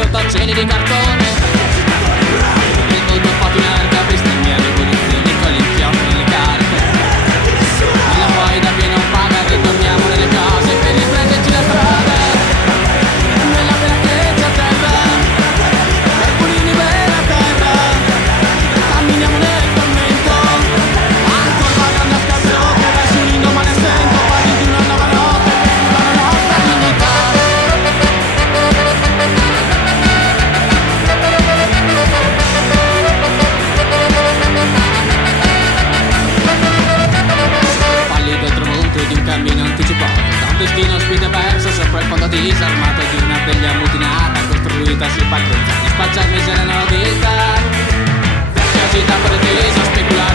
sotto accieni di cartone. Il mondo fa un'arca, bestemmia, rivoluzioni con l'inchiostro nelle carte. E la faida che non paga, ritorniamo nelle case per riprenderci la strada. Nella pena che c'è a terra, per pulirmi bella terra. Camminiamo nel tormento, ancora vagando a scambio, che verso un indomani stento, parli di una nuova notte, per la nostra dignità. Pallido il tramonto di un cammino anticipato, da un destino spinto e perso sopra il fondo disarmato di una veglia mutinata, costruita sui parcheggi, di spacciarmi serena la vita. Perché agita pretesa, speculare